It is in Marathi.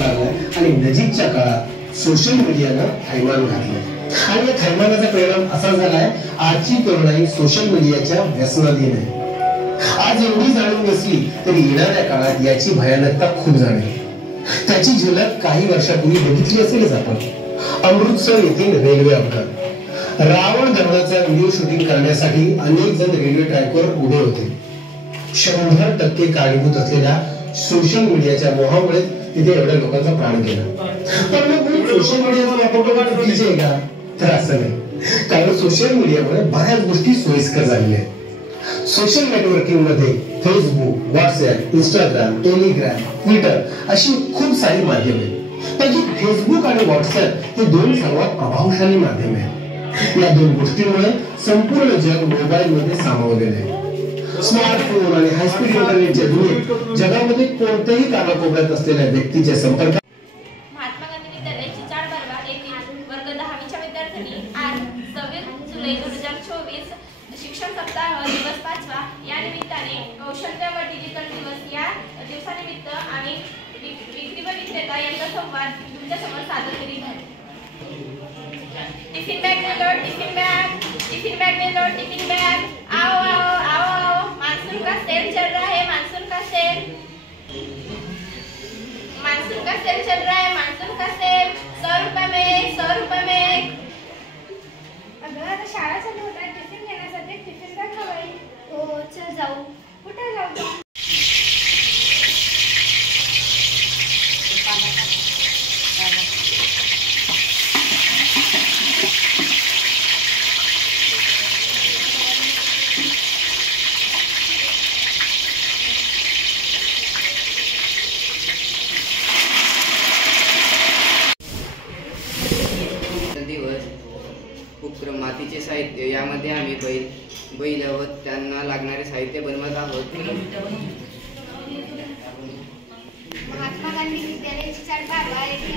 लागलाय आणि नजीकच्या काळात सोशल मीडियानं थैमान घातलंय आणि या थैमानाचा परिणाम असा झालाय आजची तरुणाई सोशल मीडियाच्या व्यसनाधीन आहे। आज एवढी जाणीव नसली तरी येणाऱ्या काळात याची भयानकता खूप जाणवेल। त्याची झलक काही वर्षापूर्वी बघितली असेलच आपण। अमृतसर येथील रेल्वे अपघात। रावण दहनाचा व्हिडिओ शूटिंग करण्यासाठी अनेक जण रेल्वे ट्रॅकवर उभे होते। 100% कारणीभूत असलेल्या सोशल मीडियाच्या मोहामुळे तिथे एवढ्या लोकांचा प्राण गेला। पण मग सोशल मीडियाचा वापर करणं चुकीचे आहे का? तर असं नाही, कारण सोशल मीडियामुळे बऱ्याच गोष्टी सोयीस्कर झालेल्या आहेत। सोशल नेटवर्किंग मध्ये Facebook, WhatsApp, Instagram, Telegram, Twitter अशी खूप सारी माध्यमे आहेत। पण फेसबुक आणि व्हॉट्सअप हे दोन सर्वात प्रभावशाली माध्यमे आहेत। या दोन गोष्टींमुळे संपूर्ण जग मोबाईल मध्ये सामावलेले आहे। स्मार्टफोन आणि हायस्पीड इंटरनेटच्या दुनियेत जगामध्ये कोणत्याही कानाकोपऱ्यात असलेल्या व्यक्तीच्या संपर्कात महात्मा गांधी विद्यालय चिचाड बरवाड येथील वर्ग 10वीच्या विद्यार्थ्यांनी आज 26 जुलै 2024 शिक्षण सप्ताह दिवस 5वा या निमित्ताने कौशल्य व डिजिटल दिवस या दिवसानिमित्त आम्ही विक्री व विक्रेता यांचा संवाद तुमच्या समोर सादर करीत आहोत। टिफिन बैग में लो, टिफिन बैग में लो, टिफिन बैग, आओ आओ आओ आओ, मानसून का सेल चल रहा है, मानसून का सेल चल रहा है, मानसून का सेल 100 रुपये में 100 रुपये में। अगं आता शाळा चालू होत आहे, टिफिन घेण्यासाठी टिफिन बॅग हवाय। हो चल जाऊ। कुठे जाऊ? उपक्रम मातीचे साहित्य यामध्ये आम्ही बैल व त्यांना लागणारे साहित्य बनवत आहोत। महात्मा गांधी विद्यालय चिचाड बरवाड येथील